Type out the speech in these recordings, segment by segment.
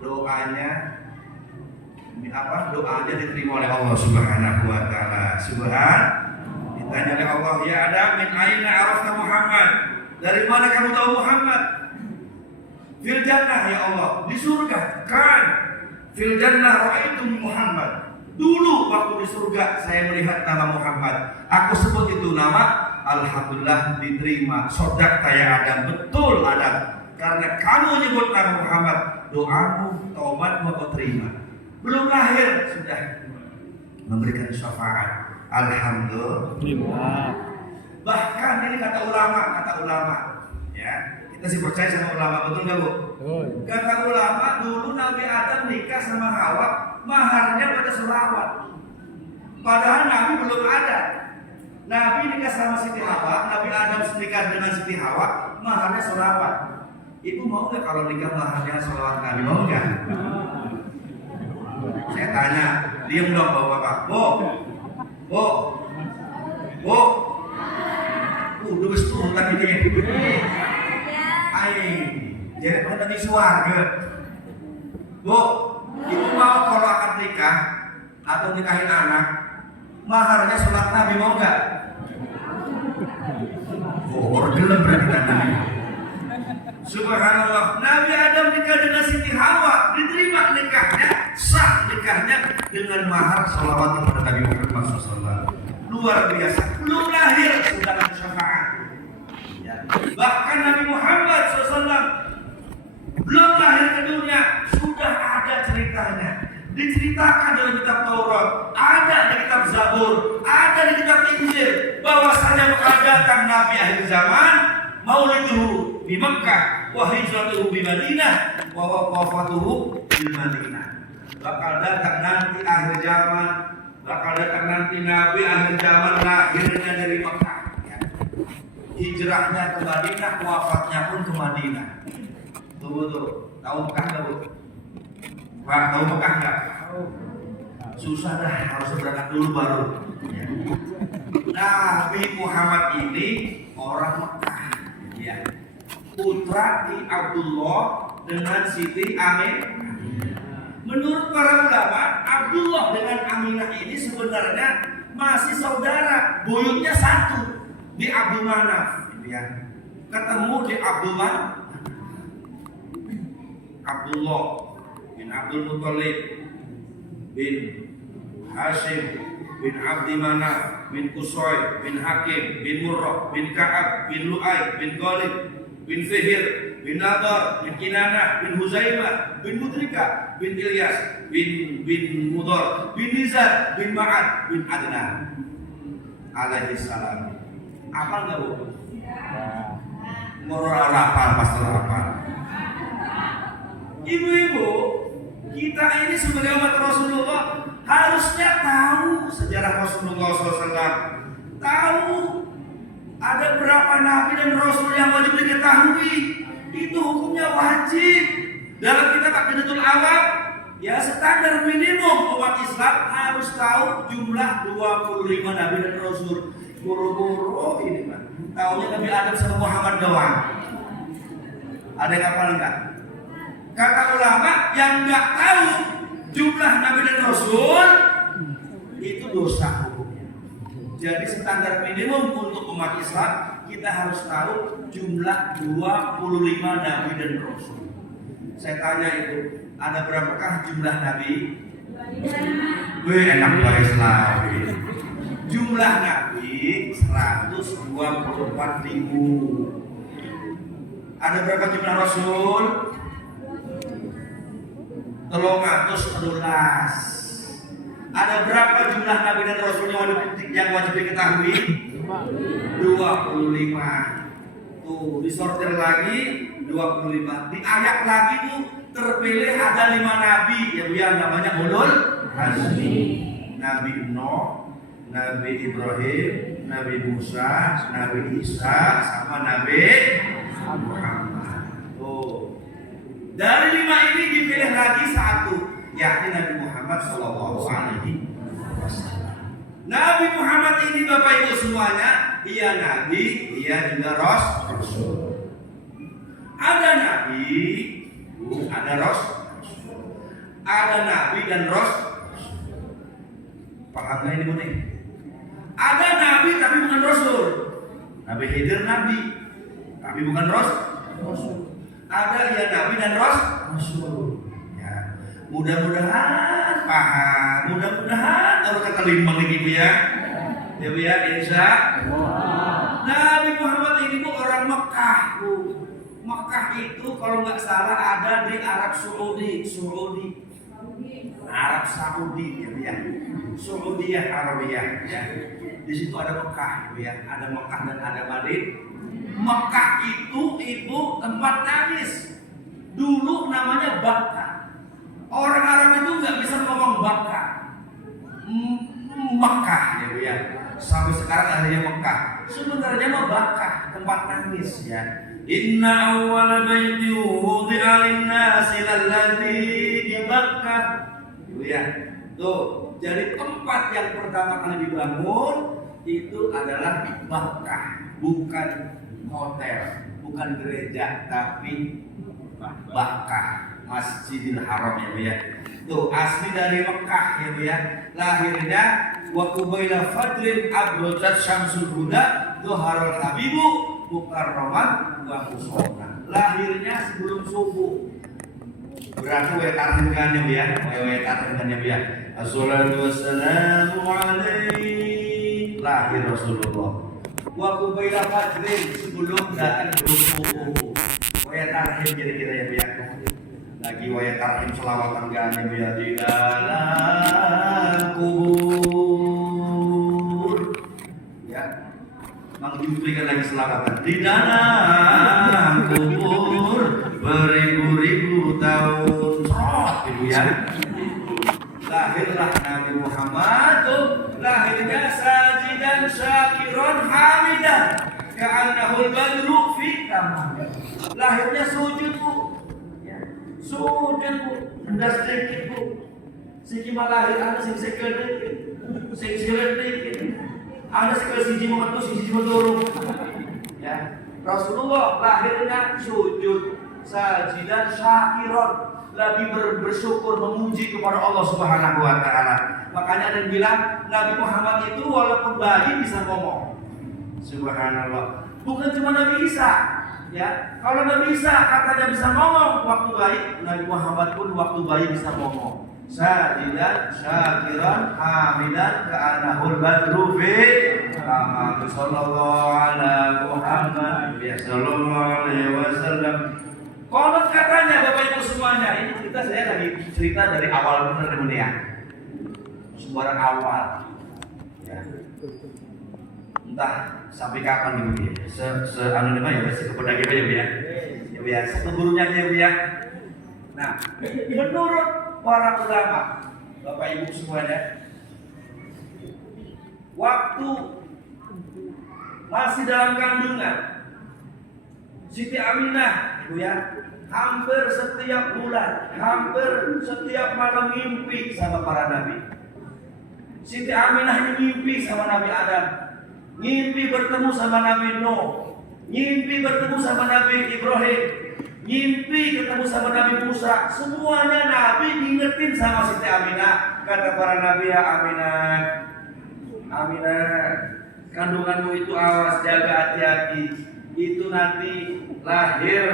doanya diterima oleh Allah Subhanahu wa taala. Ditanya oleh Allah, ya Adam, min aina arafta Muhammad? Dari mana kamu tahu Muhammad? Fil jannah ya Allah, di surga. Kan fil jannah ra'aitu Muhammad. Dulu waktu di surga saya melihat nama Muhammad. Aku sebut itu nama. Alhamdulillah diterima. Sodaqta ya Adam, betul Adam. Karena kamu menyebut nama Muhammad, doamu, taubatmu aku terima. Belum lahir sudah memberikan syafaat. Alhamdulillah. Bahkan ini kata ulama, ya kita sih percaya sama ulama, betul nggak Bu? Kata ulama dulu Nabi Adam nikah sama Hawa, maharnya pada selawat. Padahal Nabi belum ada. Nabi nikah sama Siti Hawa, Nabi Adam nikah dengan Siti Hawa, maharnya selawat. Ibu mau nggak kalau nikah maharnya selawat Nabi, mau nggak? Saya tanya, diam dong bapak-bapak. Bu, udah betul lagi dia. Jadi pada di suarga. Bu, ibu mau kalau akan nikah atau nikahin anak, maharnya sholat Nabi, mau nggak? Gelem berarti tangannya. Subhanallah, Nabi Adam nikah dengan Siti Hawa, diterima nikahnya, sah nikahnya dengan mahar sholawat kepada Nabi Muhammad SAW. Luar biasa, belum lahir sudah ada syafaat. Ya. Bahkan Nabi Muhammad SAW belum lahir ke dunia sudah ada ceritanya. Diceritakan dalam kitab Taurat, ada di kitab Zabur, ada di kitab Injil, bahwasanya bakal datang Nabi akhir zaman, mauliduhu di Mekah, wa hijratuhu di Madinah, wa wafatuhu di Madinah. Bakal datang nanti akhir zaman, bakal datang nanti Nabi akhir zaman lahirnya dari Mekah. Ya. Hijrahnya ke Madinah, wafatnya pun ke Madinah. Tuh, tahu Mekah nggak Bu? Pak, tahu Mekah nggak? Susah dah, harus berangkat dulu baru. Ya. Nabi Muhammad ini orang Mekah. Ya. Putra di Abdullah dengan Siti Aminah. Menurut para ulama, Abdullah dengan Aminah ini sebenarnya masih saudara, buyutnya satu di Abdul Manaf, ya. Ketemu di Abdul Manaf. Abdullah bin Abdul Muttalib bin Hashim bin Abdi Manaf bin Qusay bin Hakim bin Murrah bin Ka'ab bin Lu'ay bin Ghalib bin Fihir bin Nadar bin Kinanah bin Huzaimah bin Mudrika bin Ilyas bin Mudar bin Nizar bin Ma'ad bin Adnan alaihi salam. Apa enggak Bu? Moral rapal, pastor rapal. Ibu-ibu, kita ini sebagai umat Rasulullah harusnya tahu sejarah Rasulullah SAW. Tahu ada berapa nabi dan rasul yang wajib diketahui. Itu hukumnya wajib. Dalam kitab Aqidatul Awam, ya standar minimum umat Islam harus tahu jumlah 25 nabi dan rasul. Buru-buru ini Pak. Taunya Nabi Adam sama Muhammad doang. Ada yang hafal enggak? Kata ulama yang nggak tahu jumlah nabi dan rasul itu dosa hukumnya. Jadi standar minimum untuk umat Islam kita harus tahu jumlah 25 nabi dan rasul. Saya tanya itu, ada berapakah jumlah nabi? Wih, enak banget Islam. Jumlah nabi 124.000. Ada berapa jumlah rasul? 312. Ada berapa jumlah nabi dan rasul yang wajib diketahui? 25. Tuh, disortir lagi 25. Di ayat lagi tuh terpilih ada 5 nabi yang namanya ulul azmi. Nabi Nuh, Nabi Ibrahim, Nabi Musa, Nabi Isa, sama Nabi Muhammad. Tuh. Dari 5 ini dipilih lagi satu, yakni Nabi Muhammad SAW. Nabi Muhammad ini Bapak Ibu semuanya, ia Nabi, ia juga Rasul. Ada Nabi, ada Rasul. Ada nabi dan rasul. Paham nggak ini nih? Ada nabi tapi bukan rasul. Nabi Khidir nabi, tapi bukan rasul. Ada ya nabi dan rasul. Ya, mudah-mudahan paham. Mudah-mudahan orang kata limbang ini ya. Ya Bu ya, insya Allah. Nabi Muhammad ini bu orang Mekah bu. Mekah itu kalau nggak salah ada di Arab Saudi. Arab Saudi ya. Saudiyah Arabiyah ya. Di situ ada Mekah ya. Ada Mekah dan ada Madinah. Mekah itu ibu tempat nangis. Dulu namanya Bakka. Orang Arab itu nggak bisa ngomong Bakka. Mekah ya Bu ya. Sampai sekarang adanya Mekah. Sebenarnya mah Bakka, tempat nangis ya. Inna awwala baiti wudi'a lin-nasi lalladzi di Bakkah. Bu ya. Tuh, jadi tempat yang pertama kali dibangun itu adalah Bakkah, bukan hotel, bukan gereja, tapi Bakkah, Masjidil Haram ya Bu ya. Tuh asli dari Mekah ya Bu ya. Lahirnya wa qubaila fadlin abrodat syamsul huda dhuharul habibu mukarraman wa musona. Lahirnya sebelum subuh. Berarti wetarkan ya Bu ya. Wetarkan ya Bu ya. Assalatu wassalamu alaihi. Lahir Rasulullah. Wa qubaila fadlin sebelum datang subuh. Wetarkan kira-kira ya Bu ya. Lagi waya tarhim selawatan gani biya di dalam kubur ya, mengjumpikan lagi selawatan di dalam kubur beribu-ribu tahun trot ibu ya. Lahirlah Nabi Muhammad tuh, lahirnya sajidan syakiron hamidah ka'annahul badru fi tamam. Lahirnya sujud bu. Sujud bu, hendak sedikit bu. Siki malahir ada sing sekel dikit, sing silet dikit. Ada sekel siji mengetus, siji menurun. Ya, Rasulullah lahirnya sujud, sajidan syakiron, lebih bersyukur memuji kepada Allah Subhanahu Wa Taala. Makanya ada yang bilang Nabi Muhammad itu walaupun bayi bisa ngomong. Subhanallah. Bukan cuma Nabi Isa. Ya, kalau Nabi Isa katanya bisa ngomong waktu bayi, Nabi Muhammad pun waktu bayi bisa ngomong. Sajidan, syakiran, hamidan, ka'anahul badru fi Muhammad sallallahu alaihi Muhammad sallallahu alaihi wasallam. Kalau katanya Bapak Ibu semuanya, ini cerita saya lagi cerita dari awal benar ya. Sembarang awal. Ya. Entah sampai kapan nih Bu ya. Anu ya masih kepada kita ya Bu ya. Ya Bu ya, satu gurunya ya Bu ya. Nah, menurut para ulama, Bapak Ibu semuanya, waktu masih dalam kandungan Siti Aminah Bu ya, hampir setiap bulan, hampir setiap malam mimpi sama para nabi. Siti Aminah mimpi sama Nabi Adam. Ngimpi bertemu sama Nabi Nuh, ngimpi bertemu sama Nabi Ibrahim, ngimpi ketemu sama Nabi Musa. Semuanya Nabi diingetin sama Siti Aminah. Kata para Nabi, ya Aminah, Aminah, kandunganmu itu awas, jaga hati-hati. Itu nanti lahir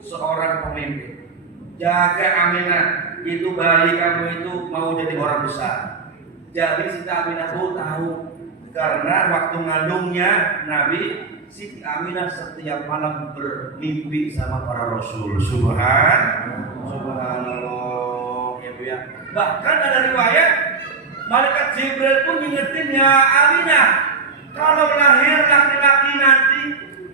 seorang pemimpin. Jaga Aminah, itu bayi kamu itu mau jadi orang besar. Jadi Siti Aminah tahu. Karena waktu ngandungnya Nabi, Siti Aminah setiap malam bermimpi sama para Rasul. Subhanallah ya Bu ya. Bahkan ada riwayat malaikat Jibril pun ngingetin, ya Aminah, kalau lahir laki-laki nanti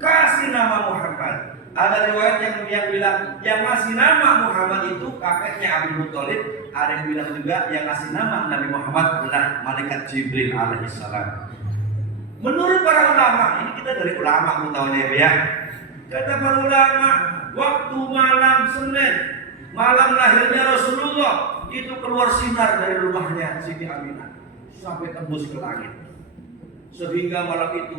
kasih nama Muhammad. Ada riwayat yang bilang yang ngasih nama Muhammad itu kakeknya Abdul Muthalib. Ada yang bilang juga yang ngasih nama Nabi Muhammad adalah malaikat Jibril alaihissalam. Menurut para ulama, ini kita dari ulama mutawanya ya. Kata para ulama, waktu malam Senin, malam lahirnya Rasulullah, itu keluar sinar dari rumahnya Siti Aminah sampai tembus ke langit. Sehingga malam itu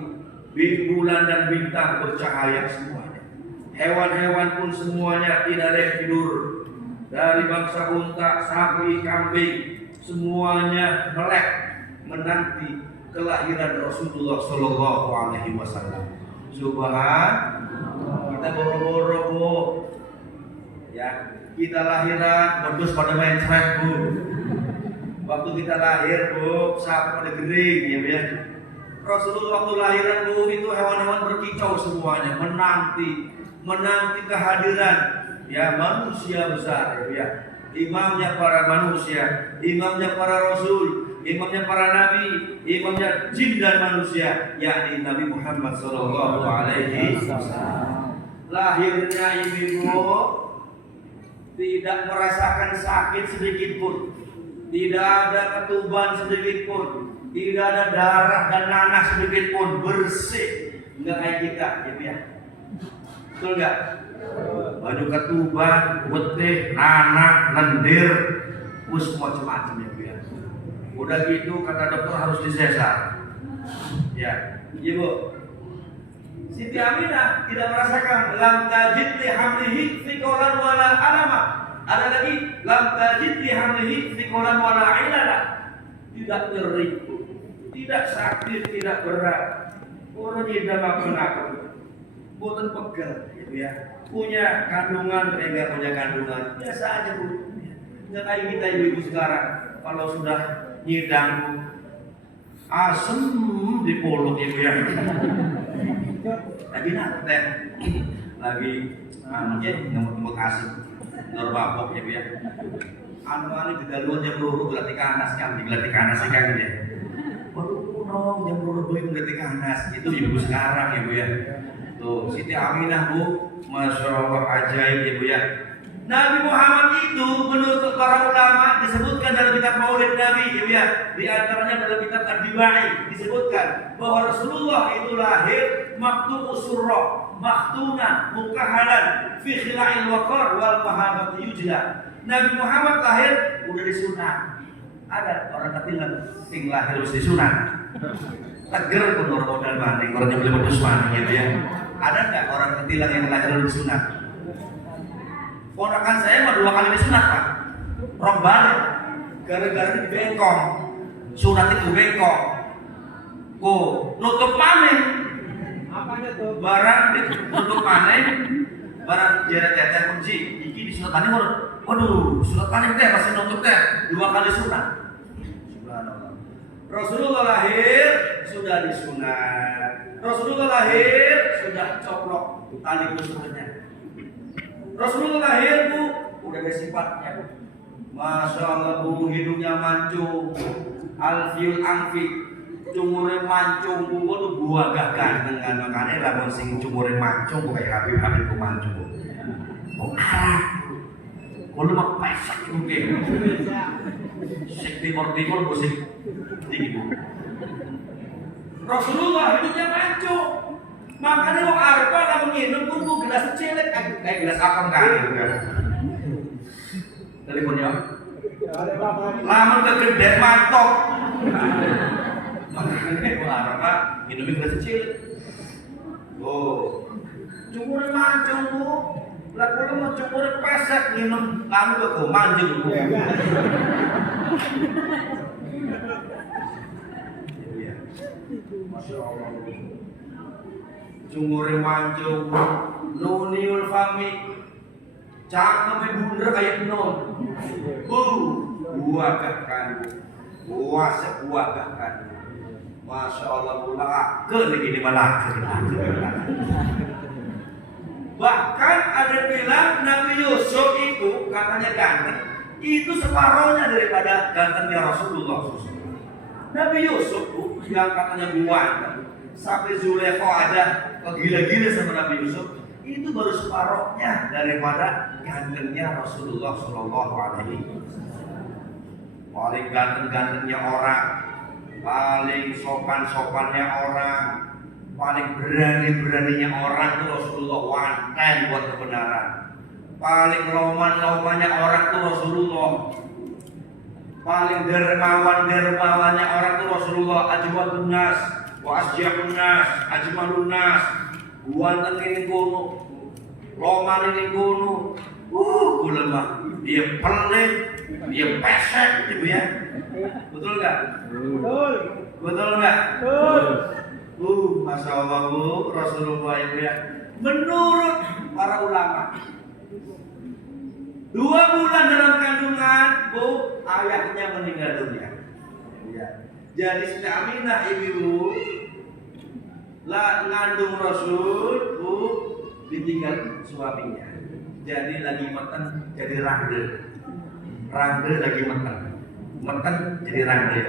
bulan dan bintang bercahaya semuanya. Hewan-hewan pun semuanya tidak ada yang tidur dari bangsa unta, sapi, kambing, semuanya melek menanti kelahiran Rasulullah Shallallahu Alaihi Wasallam. Subhanallah, kita boro-boro bu, ya kita lahiran modus pada main track bu. Waktu kita lahir bu, sapi pada gering ya bu ya. Rasulullah waktu lahiran bu itu hewan-hewan berkicau semuanya menanti kehadiran ya manusia besar ya bu ya. Imamnya para manusia, imamnya para rasul, imamnya para nabi, imamnya jin dan manusia, yakni Nabi Muhammad Sallallahu Alaihi Wasallam. Lahirnya ibu tidak merasakan sakit sedikit pun, tidak ada ketuban sedikit pun, tidak ada darah dan nanah sedikit pun, bersih, nggak kayak kita, ya. Betul nggak? Baju ketuban, putih, nanah, lendir, macam-macam ya. Udah gitu kata dokter harus disesar. Ya, ibu. Siti Aminah tidak merasakan lam tajid li hamlihi thiqalan wala alama. Ada lagi lam tajid li hamlihi thiqalan wala ilala. Tidak nyeri, tidak sakit, tidak berat. Orang tidak apa-apa. Bukan pegel, gitu ya. Punya kandungan, enggak punya kandungan, biasa aja bu. Nggak kayak kita ibu-ibu sekarang. Kalau sudah nyidang asem dipolok ya bu ya. Lagi nanti, lagi ngemut asem, norbabok ya bu ya. Anu di daluan jam loro gelatih kanas kan, digelatih kanas sih kan ya. Waduh, no, jam loro beli gelatih kanas itu ibu sekarang ya bu ya. Tuh, Siti Aminah bu, masya Allah ajaib ya bu ya. Nabi Muhammad itu menurut para ulama disebutkan dalam kitab Maulid Nabi ya bu ya. Di antaranya dalam kitab Ad-Dibai disebutkan bahwa Rasulullah itu lahir maktu usurrah, maktunan, mukahalan, fi khila'il waqar wal mahabati yujla. Nabi Muhammad lahir udah disunat. Ada orang ketilan sing lahir harus disunat. Teger pun orang modal banding, orangnya boleh modus banding ya bu ya. Ada nggak orang ketilang yang lahir harus disunat? Ponakan saya mah 2 kali disunat pak. Rong balik, gara-gara di bengkong. Sunat itu bengkong. Oh, nutup panen. Apanya tuh? Barang nutup panen, barang jeret-jeret kunci. Iki disunat panen, waduh, sunat panen teh pasti nutup teh 2 kali sunat. Subhanallah. Rasulullah lahir sudah disunat. Rasulullah lahir sudah coplok tali pusuknya. Rasulullah lahir bu udah ada sifatnya. Masya Allah bu, hidungnya mancung, alfiul angfi, cumure mancung bu, lu buah gagah dengan makanya lamun sing cumure mancung bu kayak Habib ku mancung. Oh arah, kalau mah pesak mungkin. Sik timur bu sik tinggi bu. Rasulullah hidupnya mancung. Makanya wong Arab lamun nginum kudu gelas cilik kayak gelas akam kan. Teleponnya. Lamun kegede mantok. Makanya wong Arab nginum gelas cilik. Oh. Cumure mancung bu. Lah kulo mau cumure pesek nginum lamun kok manjung bu. Masya Allah. Cumure mancung, nuniul fami, cakep bundar kayak non. Buah kan, puasa buah kan. Masya Allah bulah ke begini malah. Bahkan ada bilang Nabi Yusuf itu katanya ganteng, itu separohnya daripada gantengnya Rasulullah SAW. Nabi Yusuf yang katanya buah sampai Zulekho ada gila-gila sama Nabi Yusuf, itu baru separohnya daripada gantengnya Rasulullah Shallallahu Alaihi Wasallam. Paling ganteng-gantengnya orang, paling sopan-sopannya orang, paling berani-beraninya orang itu Rasulullah, wanten buat kebenaran. Paling loman-lomannya orang itu Rasulullah. Paling dermawan-dermawannya orang itu Rasulullah, ajwadun nas wa asjabun nas, ajmalun nas. Wanten ini kuno, loman ini kuno, Kula mah dia pelit, dia pesek gitu ya. Betul nggak? Betul nggak? Masya Allah Bu, Rasulullah itu ya. Menurut para ulama, 2 bulan dalam kandungan, Bu, ayahnya meninggal dunia. Ya. Jadi Siti Aminah ibu ngandung Rasul, Bu, ditinggal suaminya. Jadi lagi meten, jadi rangde lagi meten jadi rangde.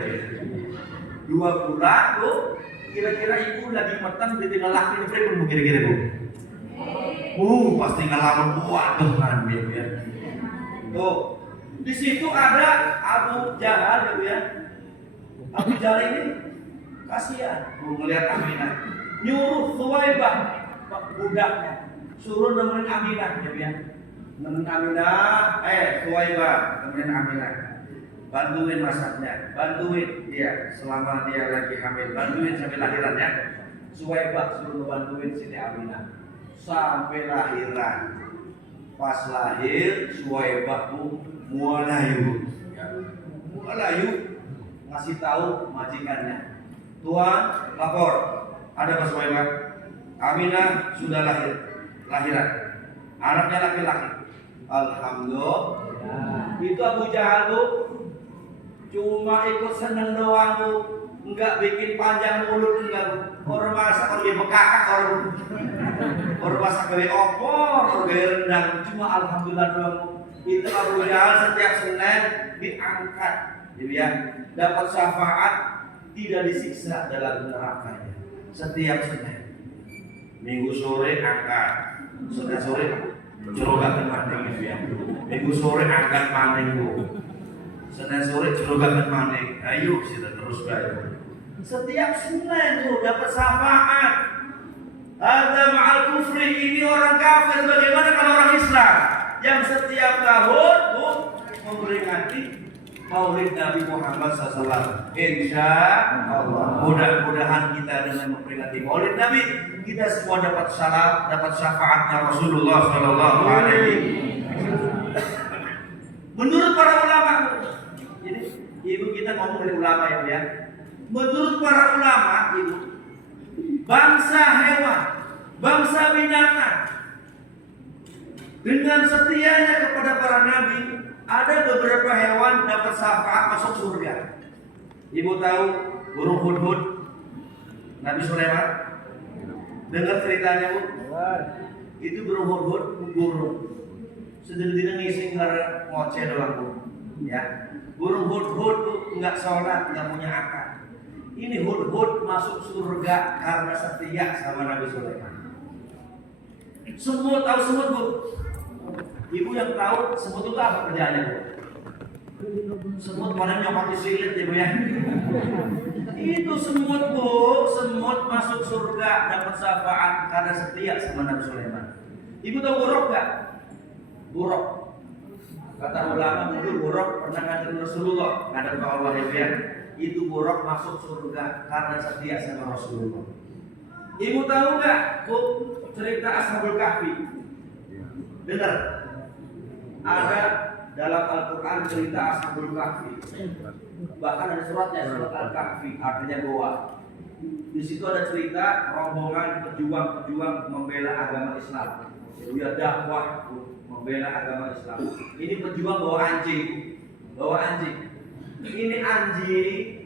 2 bulan, Bu, kira-kira ibu lagi meten ditinggal laki pun kira-kira Bu. Pasti ngalamin waduh kan dia ya. Tuh, di situ ada Abu Jahal ya. Abu Jahal ini kasihan melihat Aminah, nyuruh Suwaibah budaknya suruh nemenin Aminah ya. Nemenin Aminah, Suwaibah nemenin Aminah, bantuin masaknya, bantuin dia selama dia lagi hamil, bantuin sampai lahiran ya. Suwaibah suruh bantuin Siti Aminah sampai lahiran. Pas lahir Suwaibah mualayu ngasih tahu majikannya, Tuan lapor ada Pak Suwaibah, Aminah sudah lahiran, anaknya laki-laki. Alhamdulillah. Itu Abu Jahal cuma ikut seneng doang Bu, enggak bikin panjang mulut, enggak. Orang masak kalau dia bekakak orang masak gawe opor, gawe rendang, cuma alhamdulillah doang. Itu Abu Jahal setiap Senin diangkat, gitu ya, dapat syafaat, tidak disiksa dalam nerakanya. Setiap Senin, Minggu sore angkat, Senin sore cerogakan maning, gitu ya. Minggu sore angkat maning Bu, Senin sore cerogakan maning. Ayo kita terus baik. Setiap Senin tuh dapat syafaat. Ada ma'al kufri, ini orang kafir. Bagaimana kalau orang Islam yang setiap tahun memperingati Maulid Nabi Muhammad SAW? Insya Allah, mudah-mudahan kita dengan memperingati Maulid Nabi, kita semua dapat salam, dapat syafaatnya Rasulullah Sallallahu Alaihi Wasallam. Menurut para ulama, jadi ibu kita ngomong dari ulama ya. Menurut para ulama ibu, bangsa hewan, bangsa binatang dengan setianya kepada para nabi, ada beberapa hewan dapat syafaat masuk surga. Ibu tahu burung hudhud, Nabi Sulaiman? Dengar ceritanya Bu? Itu burung hudhud, burung sedih-sedih ngising gara ngoceh doang Bu. Ya, burung hudhud tuh nggak sholat, nggak punya akal. Ini hudhud masuk surga karena setia sama Nabi Sulaiman. Semut, tahu semut Bu? Ibu yang tahu semut itu apa kerjaannya Bu? Semut pada nyokot disilit ya Bu ya. Itu semut Bu, semut masuk surga dapat syafaat karena setia sama Nabi Sulaiman. Ibu tahu buruk nggak? Buruk. Kata ulama dulu buruk pernah ngajarin Rasulullah, ngadep ke Allah ya. Itu buruk masuk surga karena setia sama Rasulullah. Ibu tahu nggak Bu cerita Ashabul Kahfi? Dengar? Ada dalam Al-Quran cerita Ashabul Kahfi. Bahkan ada suratnya, surat Al-Kahfi, artinya goa. Di situ ada cerita rombongan pejuang-pejuang membela agama Islam. Dia dakwah membela agama Islam. Ini pejuang bawa anjing. Ini anjing,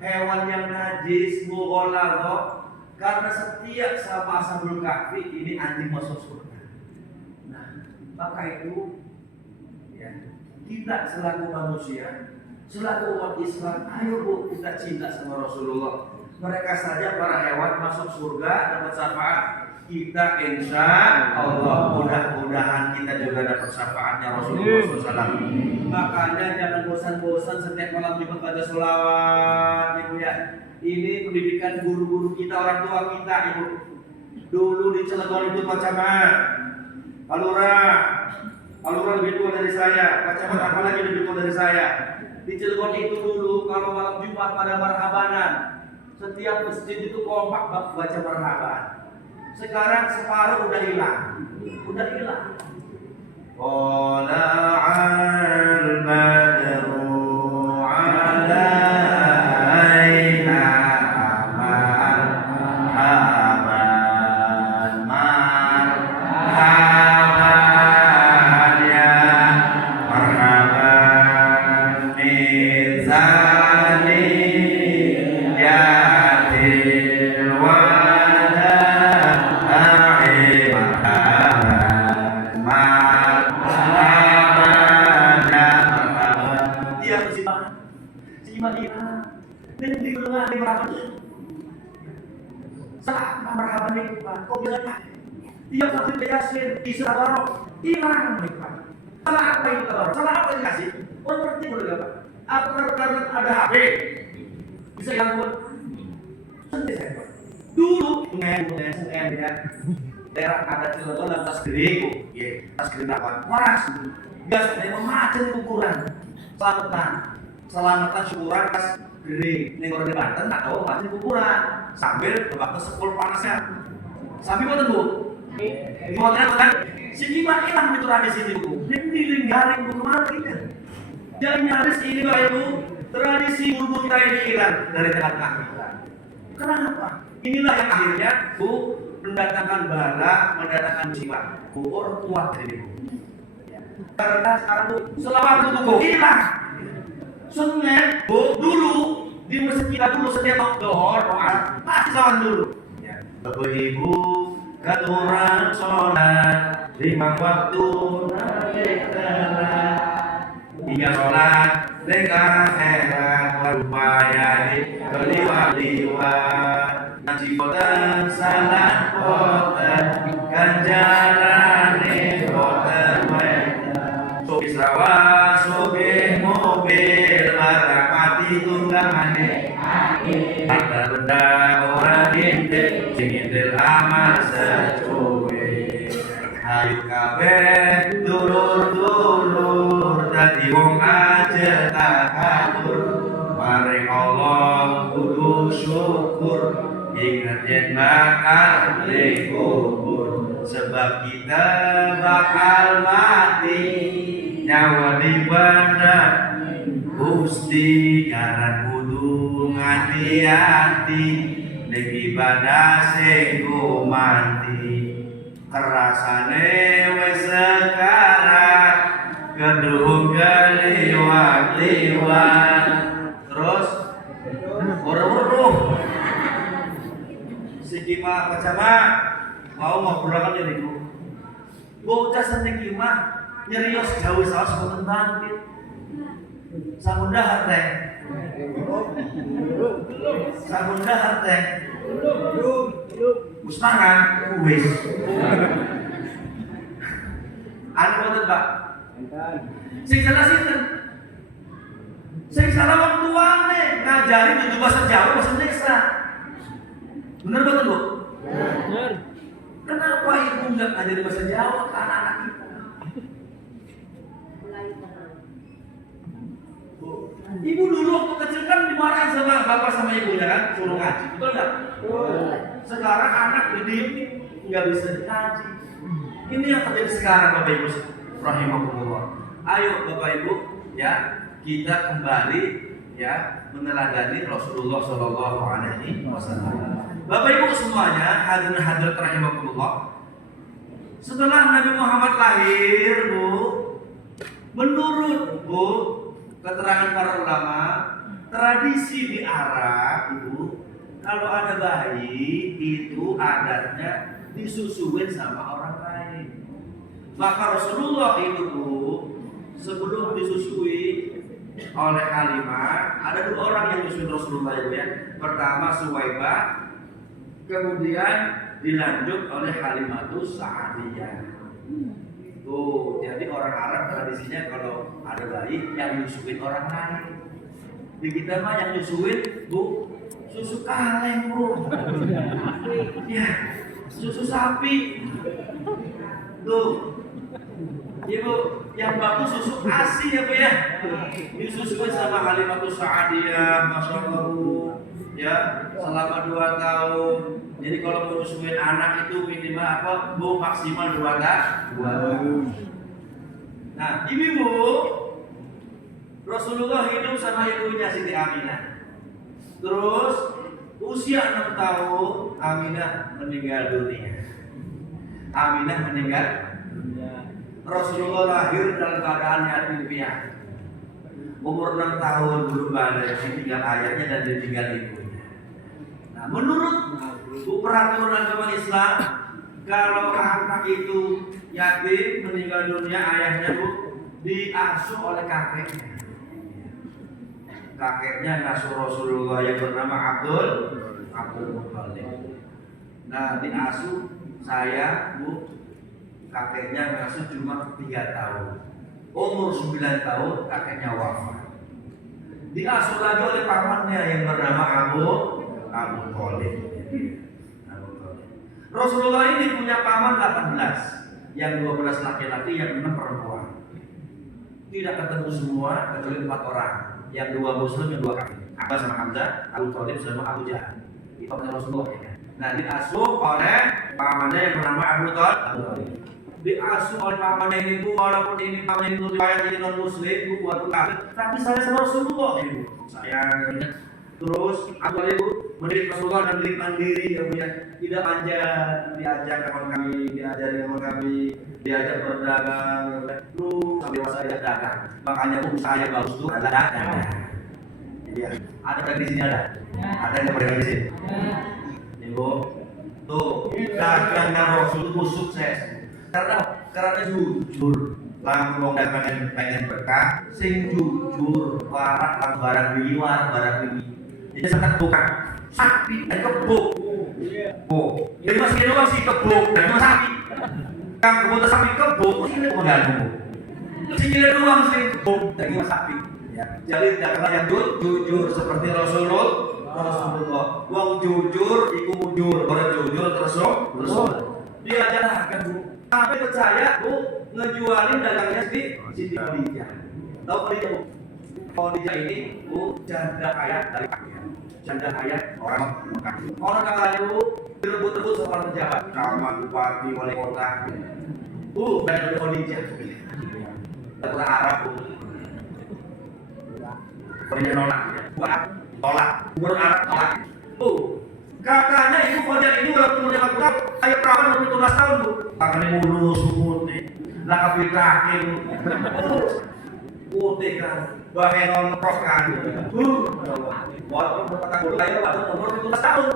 hewan yang najis, mughalladhah, karena setia sama Ashabul Kahfi, ini anjing masuk surga. Nah, maka itu ya, kita selaku manusia, selaku umat Islam, ayo Bu, kita cinta sama Rasulullah. Mereka saja para hewan masuk surga dapat syafaat. Kita insya Allah mudah-mudahan kita juga dapat syafaatnya Rasulullah SAW. Makanya jangan bosan-bosan setiap malam Jumat baca sholawat, Ibu ya. Ini pendidikan guru-guru kita, orang tua kita, Ibu. Dulu di Cilegon itu Pak Camat, Alura lebih tua dari saya, Pak Camat apalagi lebih tua dari saya. Di Cilegon itu dulu kalau malam Jumat pada marhabanan, setiap masjid itu kompak baca marhaban. Sekarang separuh udah hilang. Tala'al badru 'alaina marhaban marhaban ya marhaban min zaniyatil wada'i marhaban marhaban ya marhaban. Dia si Madinah dan di tengah di marhaban saat marhaban itu Pak, kok bilang Pak? Dia waktu Yasin di Sabarok hilang Pak. Salah apa itu Sabarok? Salah apa yang kasih? Orang ngerti boleh Pak? Apa karena ada HP bisa gangguan? Santai saya Pak. Dulu sungai ya daerah adat Cilegon dan tas gede ya tas gede apa? Waras. Biasanya memacet ukuran selamatan syukuran tas gede ning ora di Banten tak tahu macet ukuran sambil waktu sepul panasnya sambil mau tunggu mau kan si gimana hilang itu tradisi itu ini linggaring bu kemarin kita jadi nyaris ini Bapak Ibu tradisi bumbu kita ini hilang dari tengah-tengah kita. Kenapa? Inilah yang akhirnya Bu mendatangkan bala, mendatangkan musibah. Bu orang tua dari Bu. Karena sekarang Bu selawat itu Bu hilang. Sungai Bu dulu di masjid kita dulu setiap waktu dohor doa pasti sawan dulu. Bapak Ibu katuran sholat 5 waktu naik terat. Hingga sholat dengan akhirat berupaya berliwat-liwat nasi kotan salat kotan ganjaran kotan sobi sawah sobi mobil marah mati tunggangannya harta benda orang indah singindil amat secuwe ayo kabeh dulur-dulur dadi wong aja takabur maring Allah kudu syukur ingat yen bakal kubur sebab kita bakal mati nyawa di badan Gusti ngaran kudu ngati-hati ning ibadah sing gumanti kerasane wis sekarang gedung liwat-liwat terus uruh si Kima Pacama mau ngobrol kan jadi Bu bocah seneng Kima nyerios jauh saus boten bangkit samunda harte Usmangan wis anu boten Pak sing salah sinten sing salah wong tuane ngajari dudu bahasa Jawa bahasa Indonesia bener boten Bu bener kenapa ibu enggak ngajari bahasa Jawa ke anak-anak kita ibu dulu waktu kecil kan dimarahin sama bapak sama ibunya kan suruh ngaji betul enggak sekarang anak didiem nggak bisa dikaji ini yang terjadi sekarang Bapak Ibu rahimahumullah. Ayo Bapak Ibu ya kita kembali ya meneladani Rasulullah Shallallahu Alaihi Wasallam. Bapak Ibu semuanya hadirin rahimahumullah. Setelah Nabi Muhammad lahir Bu, menurut Bu keterangan para ulama tradisi di Arab Bu kalau ada bayi itu adatnya disusuin sama orang lain. Maka Rasulullah itu Bu sebelum disusui oleh Halimah ada 2 orang yang disusuin Rasulullah itu ya. Pertama Suwaibah, kemudian dilanjut oleh Halimatus Sa'adiyah. Tuh, jadi orang Arab tradisinya kalau ada bayi yang nyusuin orang lain. Di kita mah yang nyusuin Bu susu kaleng Bu. Ya, susu sapi. Tuh. Ibu, yang bagus susu ASI ya Bu ya. Disusuin sama Halimatus Sa'adiyah, Masya Allah Bu. Ya, selama 2 tahun. Jadi kalau menyusuin anak itu minimal apa? Bu maksimal 2 tahun. Nah, ibu-ibu, Rasulullah hidup sama ibunya Siti Aminah. Terus usia 6 tahun Aminah meninggal dunia. Aminah meninggal dunia. Rasulullah lahir dalam keadaan yatim piatu. Umur 6 tahun belum balik, ditinggal ayahnya dan ditinggal ibunya. Nah, menurut peraturan agama Islam, kalau anak itu yatim meninggal dunia ayahnya diasuh oleh kakeknya. Kakeknya ngasuh Rasulullah yang bernama Abdul Muthalib. Nah, diasuh saya, Bu, kakeknya ngasuh cuma 3 tahun. Umur 9 tahun kakeknya wafat. Diasuh lagi oleh pamannya yang bernama Abu Thalib. Rasulullah ini punya paman 18, yang 12 laki-laki, yang 6 perempuan. Tidak ketemu semua kecuali 4 orang, yang 2 muslim, yang 2 kafir. Abbas sama Hamzah, Abu Thalib sama Abu Jahal. Itu adalah Rasulullah ya. Nah, diasuh oleh pamannya yang bernama Abu Thalib. Diasuh oleh pamannya ini, walaupun ini pamannya itu riwayat jadi non muslim, buat kafir, tapi saya sama Rasulullah ibu. Saya terus aku ibu mendidik Rasulullah dan mendidik mandiri ya Bu ya. Tidak manjat, diajak kawan kami, diajari kawan kami, diajak berdagang, terus sampai masa dia dagang. Makanya Bu saya bagus tuh ada dagang. Iya, ada di sini ada yang berdagang di sini. Ibu, tuh dagangnya Rasul itu sukses. Karena jujur, langsung pengen berkah, sing jujur, barang liwar, barang ini. Jadi sangat bukan sapi, dan kebuk. Jadi masih itu masih kebuk, dan cuma sapi. Kang kebuk sapi kebuk, ini mengganggu. Sikilnya doang sih kebuk, dan cuma sapi. Jadi jangan yang jujur seperti Rasulullah. Wong jujur, iku mujur, orang jujur terus. Dia ajarkan Bu. Sampai percaya Bu ngejualin dagangnya di Siti Khadijah. Tahu Khadijah Bu? Khadijah ini Bu janda kaya dari Mekah. Janda kaya orang Mekah. Orang kaya Bu direbut-rebut sama pejabat, camat, bupati, wali kota. Bu dari Khadijah. Orang Arab Bu. Khadijah nolak. Tolak. Gubernur Arab tolak. Bu. Kakaknya ibu Khadijah ini waktu muda aku kayak perawan umur 17 tahun Bu. Tangannya mulus, putih, lah kaki kaki putih kan, bagai nonprok kan. Walaupun berkata saya waktu umur 17 tahun.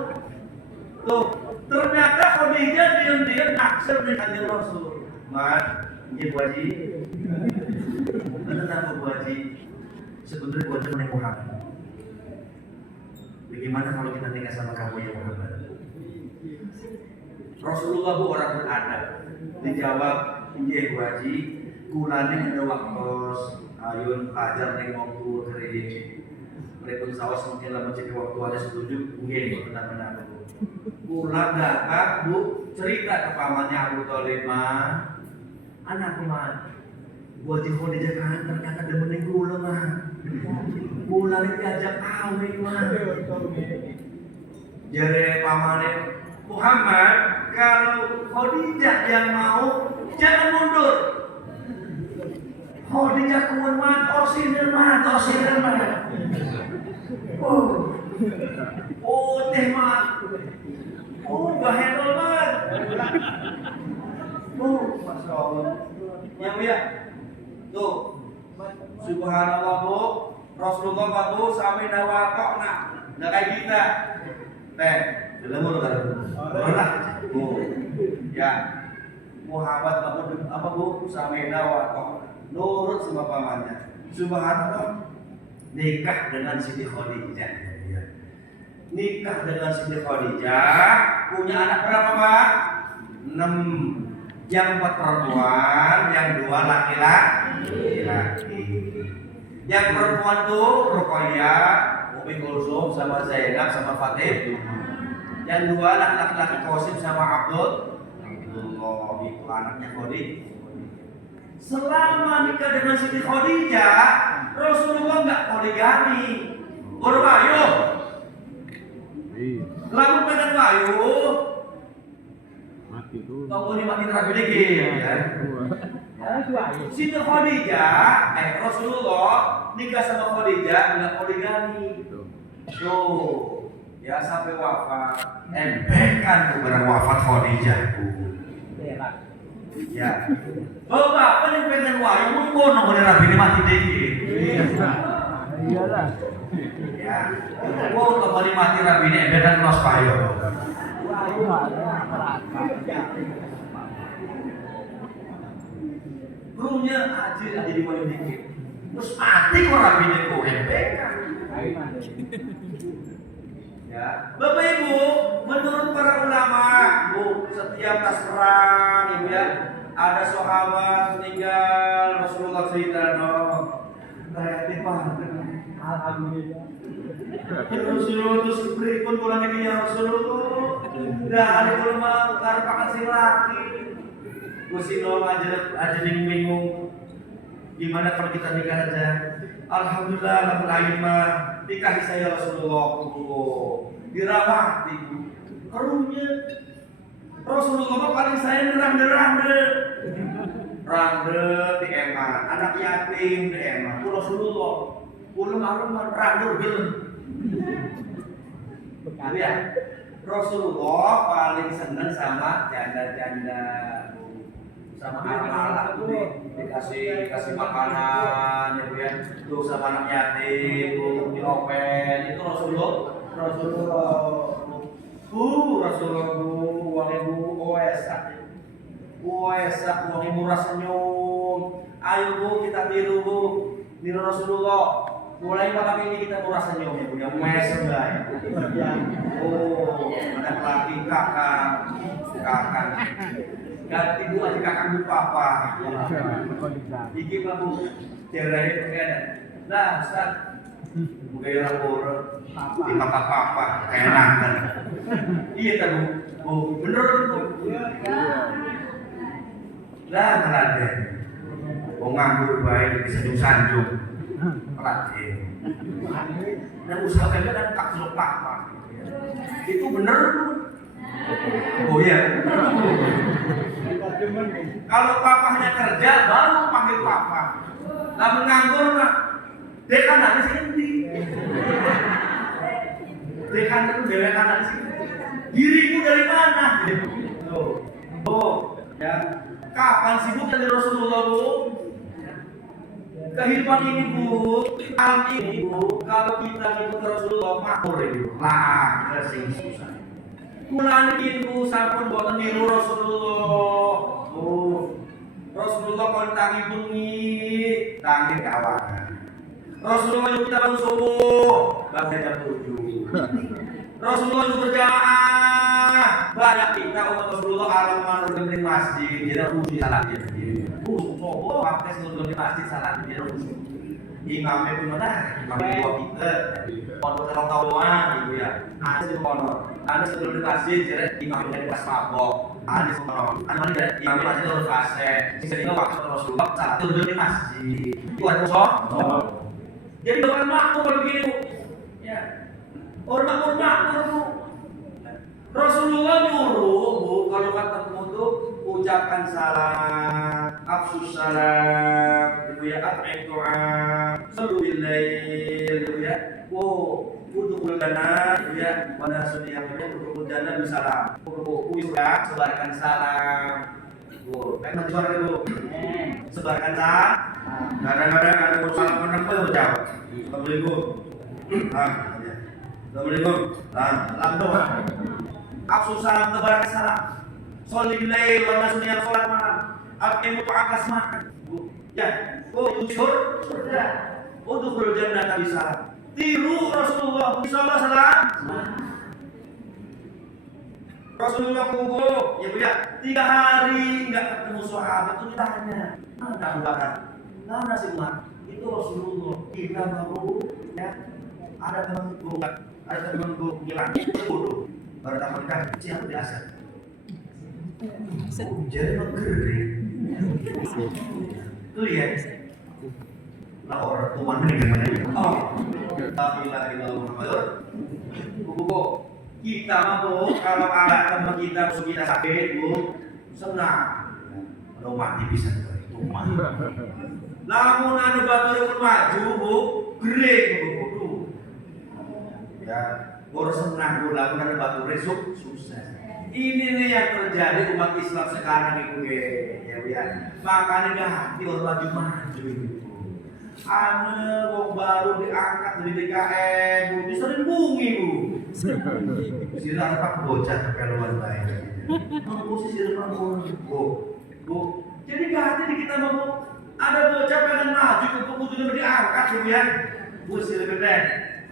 Tuh, ternyata Khadijah diam-diam naksir dengan Kanjeng Rasul. Mas, ini Bu Haji. Kenapa Bu Haji? Sebenarnya Bu Haji menikah Muhammad. Bagaimana kalau kita nikah sama kamu ya Muhammad? Rasulullah Bu orang beradab. Dijawab, "Nggih Bu Haji, kulane ada waktu ayun ajar ning waktu kredit. Pripun sawas mungkin lamun cek waktu ada setuju, nggih benar-benar." Kula datang Bu cerita ke pamannya Abu Thalib, "Anakku mah, Bu Haji Khadijah kan ternyata demen kula mah. Kula diajak kawin mah." Jare pamane Muhammad, kalau Khadijah yang mau, jangan mundur. Khadijah kuat mah, orsinir mah. Oh teh mah. Bahenol mah. Masya Allah. Yang ya, tuh, subhanallah Bu, Rasulullah Bu, sampai nawakokna, nggak kayak kita. Teh, lemur kan? Pernah, Bu. Ya, Muhammad apa Bu? Sampai nawakokna, nurut sama pamannya. Subhanallah, nikah dengan Siti Khadijah. Nikah dengan Siti Khadijah, punya anak berapa Pak? 6. Yang 4 perempuan, yang 2 laki-laki. Yang perempuan tuh Ruqayyah, Ummi Kulsum sama Zainab sama Fatim. Yang 2 laki-laki Qasim sama Abdullah, itu anaknya Khadijah. Selama nikah dengan Siti Khadijah, Rasulullah nggak poligami. Berwayu. Lalu pengen wayu. Kau ini mati terakhir lagi, ya. Siti Khadijah, Rasulullah nikah sama Khadijah enggak poligami. Tuh, ya sampai wafat. Empekan kepada wafat Khadijah. Ya. Oh, apa nih pengen wayu mengkono ngene rabi mati dikit. Iyalah. Ya. Oh, kembali mati rabi ini empekan los payo. Wayu Ruhnya aja di wayu dikit. Terus mati kok rabi ini kok empekan. Ya, Bapak Ibu, menurut para ulama, Bu, setiap tas perang, Ibu ya, ada sahabat meninggal, Rasulullah cerita, no, kayak apa? Alhamdulillah. Rasulullah terus berikut pulang lagi ya Rasulullah, dah hari ulama karena pakasih laki, Gusino aja bingung, gimana kalau kita nikah aja? Alhamdulillah, alhamdulillah, nikahi saya Rasulullah, dirawat ibu. Keruhnya Rasulullah paling saya nerang di eman, anak yatim di eman. Rasulullah, ulun aruman randur gelem. Ya, Rasulullah paling senang sama janda-janda, sama anak-anak tuh dikasih makanan ya Bu ya, tuh sama anak yatim tuh diopen itu Rasulullah uang ibu oesak uang ibu senyum. Ayo Bu kita niru Rasulullah, mulai malam ini kita murah senyum ya Bu ya, oh anak laki kakak ganti Bu aja kakak Bu papa bikin lah Bu cerai pengen. Nah Ustaz gaya lapor di papa kayak nangan. Iya kan Bu, bener Bu. Lah ngeladen mau nganggur baik disanjung ngeladen dan usaha kan tak selok papa itu bener Bu. Oh iya. Kalau papahnya kerja baru panggil papa. Lalu nganggur mah dekan ada sini. Dekan itu dewekan ada sini. Dirimu dari mana? Oh, ya. Kapan sibuk dari Rasulullah Bu? Kehidupan ini Bu, alam ini Bu, kalau kita ikut Rasulullah makmur itu lah, sing susah. Mulane ibu sampun boten niru Rasulullah. Oh. Rasulullah kon tangi bengi, tangi kawangan. Rasulullah yuk kita bangun subuh, bangun jam 7. Rasulullah yuk berjamaah. Banyak kita umat Rasulullah alam manur di masjid, jadi uji salatnya sendiri. Subuh waktu sebelum di masjid salat jadi uji. Imamnya pun imamnya dua kita, pondok terang tahuan ibu ya. Ada di pondok, ada sebelum di masjid jadi imamnya di pas mabok. Ada di pondok, ada imamnya masjid terus kasih. Sehingga waktu Rasulullah saat turun di masjid, buat kosong. Jadi bukan makmur begini Bu. Ya, orang makmur Bu. Rasulullah nyuruh Bu kalau ketemu tuh ucapkan salam, afsus salam, gitu ya, at'imtu'a, sallu billail, gitu ya. Oh, udhul jannah, gitu ya, wa nasudiyah, udhul jannah bisalam. Ya, sebarkan salam. Bu, baik mati suara Bu. Sebarkan salam. Kadang-kadang ada salam menempel jawab. Assalamualaikum. Assalamualaikum. Langsung. Afsus salam, tebarkan salam. Sholli billail wa nasudiyah salat malam. Aqimu ta'akas makan. Ya, oh jujur sudah. Udhul jannah bisalam. Tiru Rasulullah sallallahu alaihi wasallam. Rasulullah kubur, ya Bu ya, 3 hari nggak ketemu sahabat itu ditanya, mana Abu Bakar, mana si Umar? Itu Rasulullah. Kita baru ya, ada teman gue bilang bodoh, baru tak menikah siapa biasa. Jadi mengerti, lihat, lah orang tuan ini gimana ya? Oh, tapi lagi lalu Muhammad, Bu. Kita mampu kalau ada teman kita musuh kita sakit Bu, senang kalau mati bisa juga. rumah. Lamun anu batur maju bu, gering bu. Ya, baru senang bu, lamun anu batur resuk susah. Ini nih yang terjadi umat Islam sekarang itu ya. Makanya ganti orang maju itu. Ane wong baru diangkat dari DKM, bu, disering bungi bu. Sila pak bocah keluar baik. Kamu sih sila bu. Jadi ganti di kita mau ada bocah pengen maju ke keputusan diangkat ya. Bu sila gede,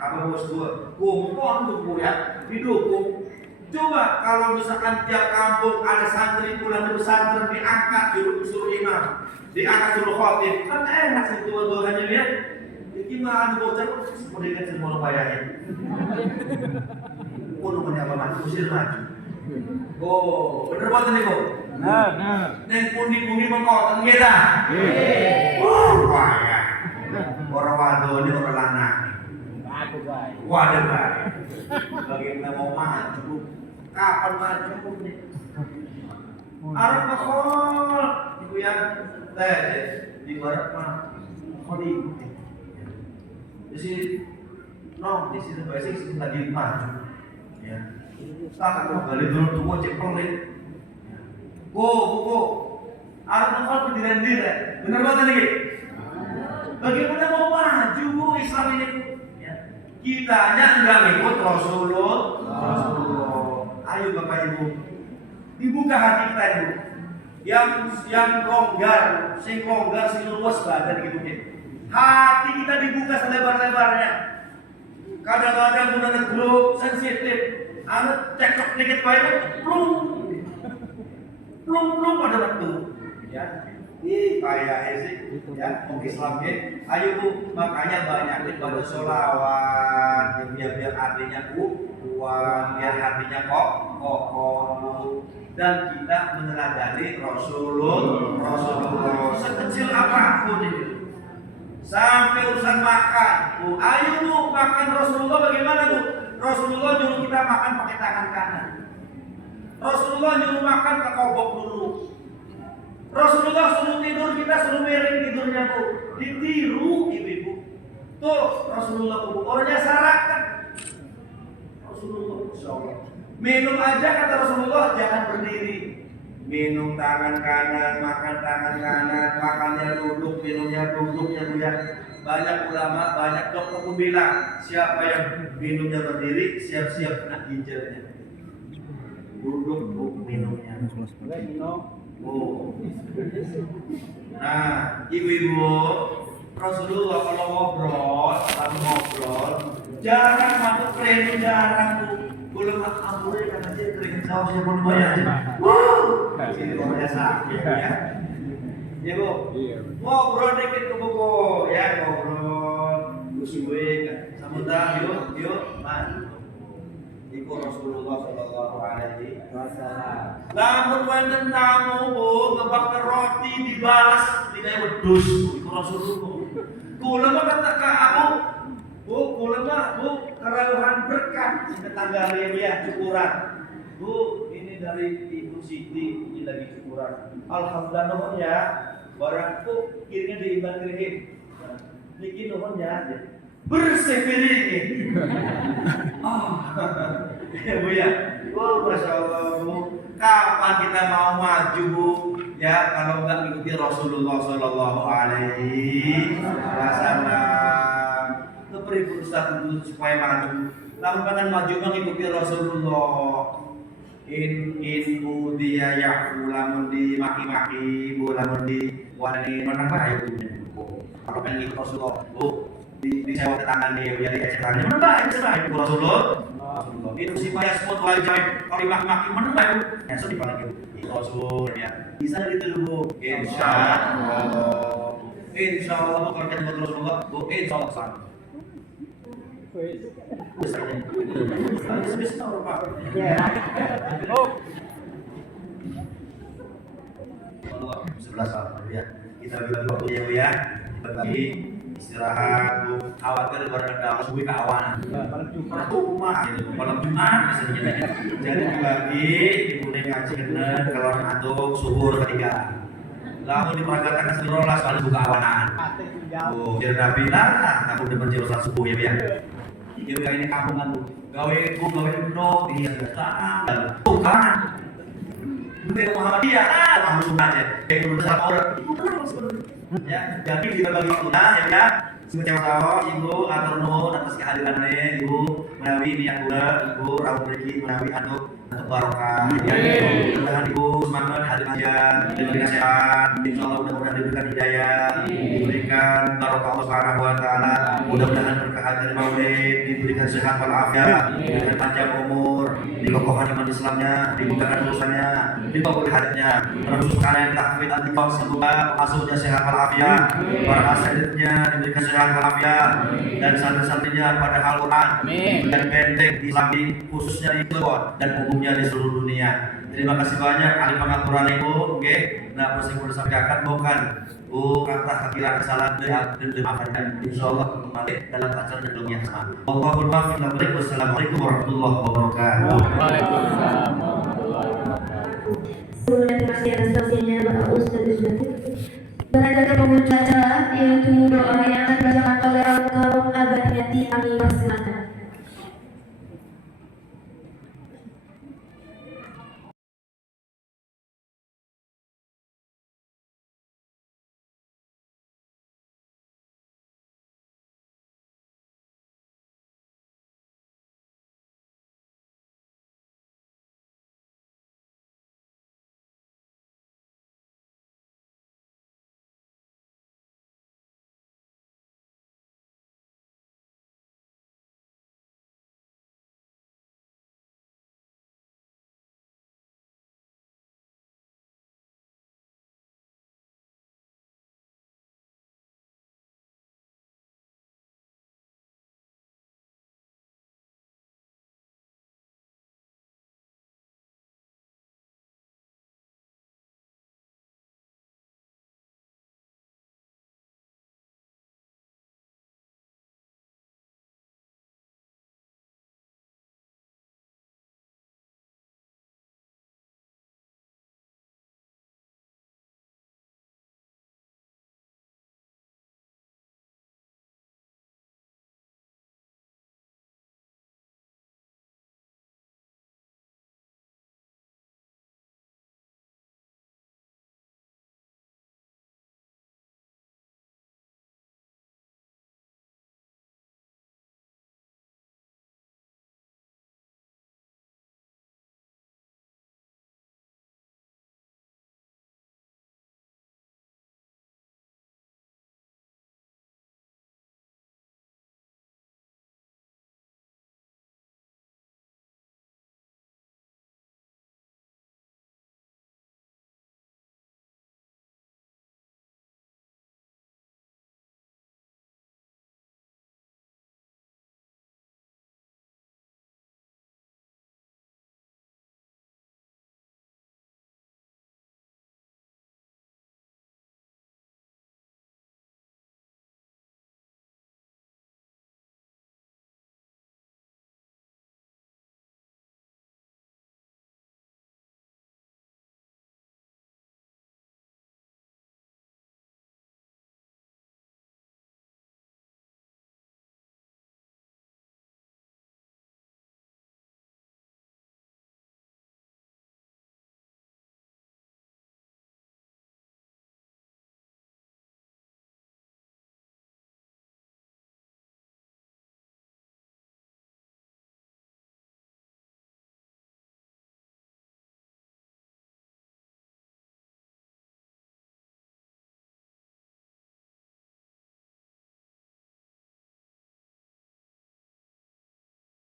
apa bos bu? Kumpul bu ya, didukung. Coba kalau misalkan tiap kampung ada santri pulang dari pesantren diangkat suruh imam, diangkat suruh khotib, kan enak sih tua-tuanya ya. Gimana bocah seperti kan semua bayarnya. Kudu menyapa maju, usir maju. Oh, bener banget nih kok. Nah. Neng pundi-pundi mengkoten kita. Wah ya. Orang wadon orang lanang. Aku baik. Waduh baik. Bagaimana mau maju? Kapan maju nih? Arab makol, ibu yang di barat mah kodi. Di sini, di sini basic sih lagi maju. Ya, tak kembali dulu tua cepelin. Go. Arab makol pendidikan diri, benar banget lagi. Bagaimana mau maju bu Islam ini? Kitanya enggak ikut Rasulullah. Ayo Bapak Ibu, dibuka hati kita Ibu. Yang longgar, sing luas badan gitu ya. Hati kita dibuka selebar-lebarnya. Kadang-kadang udah grup sensitif, anak cekcok dikit baik, plung pada waktu. Ya. Kayak sih, ya, Islam ya. Ayo bu, makanya banyak pada sholawat, biar artinya kuat, biar hatinya kokoh, dan kita meneladani Rasulullah sekecil apapun itu. Sampai urusan makan, bu, ayo bu makan Rasulullah bagaimana bu? Rasulullah nyuruh kita makan pakai tangan kanan. Rasulullah nyuruh makan ke kobok dulu. Rasulullah suruh tidur, kita suruh miring tidurnya bu. Ditiru ibu-ibu. Tuh Rasulullah bu, orangnya sarakan. Rasulullah, insyaallah. Minum aja kata Rasulullah jangan berdiri. Minum tangan kanan, makan tangan kanan, makannya duduk, minumnya duduk ya bu ya. Banyak ulama, banyak dokter pun bilang siapa yang minumnya berdiri siap-siap kena ginjalnya. Duduk bu minumnya. Oh. Nah, ibu-ibu, Rasulullah kalau ngobrol, jarang masuk keren, jarang bu. Belum ampun kan aja keren sausnya pun banyak aja. Wow, ini luar sakit ya. Ya bu, ngobrol dikit bu, ya ngobrol, usuwe kan. Samudra, yuk, man. Iku Rasulullah Sallallahu Alaihi Wasallam. Lamun wonten tamu bu, ngebakar roti dibalas tidak wedus. Iku Rasulullah. Kula mah kata ka aku, bu, kula mah bu keraluhan berkah tetangga ya cukuran. Bu, ini dari Ibu Siti, ini lagi cukuran. Alhamdulillah nuhun ya. Barangku kirimnya diimban kirim. Niki nuhun ya. Bersih piringnya. Ya bu ya. Wah, Masya Allah bu. Kapan kita mau maju bu? Ya kalau enggak mengikuti Rasulullah Sallallahu Alaihi Wasallam. Kepri berusaha dulu supaya maju. Lalu kan maju mengikuti Rasulullah. In dia ya lamun di maki-maki, bu lamun di wani mana baik bu. Kalau pengen ikut Rasulullah bu. Di sewa tangan dia biar dikasih tangan mana baik Rasulullah itu si payah semua tuh aja kalau dimaki-maki mana baik ya sedih banget itu Rasul ya bisa gitu bu insyaallah kalau kita Rasulullah bu insyaallah sama sebelah ya kita bilang waktu ya berbagi istirahat bu khawatir berada suwi keawanan rumah malam Jumat misalnya jadi dibagi ibu ngaji kena kalau ngantuk subuh ketiga lamun diperagakan serolas kali buka awanan. Oh, biar Nabi lah, aku udah menjadi salat subuh ya biar. Ini kayak ini kampungan tuh. Gawe no, ini yang biasa. Bukan. Bukan Muhammadiyah, Muhammad sunnahnya. Kayak dulu sama orang. Ya, jadi kita bagi sunnah ya. Sejauh ibu atau nun atas kehadirannya ibu menawi niat gula ibu rawat rezeki menawi atau barokah ya mudah-mudahan ibu semangat hadir aja diberikan sehat insyaallah mudah-mudahan diberikan hidayah diberikan barokah Allah Subhanahu wa taala mudah-mudahan berkah dari maulid diberikan sehat walafiat diberikan panjang umur dikokohkan iman Islamnya dibukakan urusannya dikabul hajatnya terus sekalian tahfidz anti-tok semoga masuknya sehat walafiat para asidnya diberikan sehat walafiat dan santri-santrinya pada Al-Quran dan benteng Islami khususnya itu dan umumnya di seluruh dunia. Terima kasih banyak ahli pengaturan ibu. Oke, nah proses disampaikan bukan kata kira kesalahan dan maafkan insyaallah kembali dalam acara dan yang sama. Allahumma barik wassalamualaikum warahmatullahi wabarakatuh. Waalaikumsalam warahmatullahi wabarakatuh. Terima kasih atas tausiahnya Bapak Ustaz Yusuf. Barangkali penghulu acara yang tunggu doa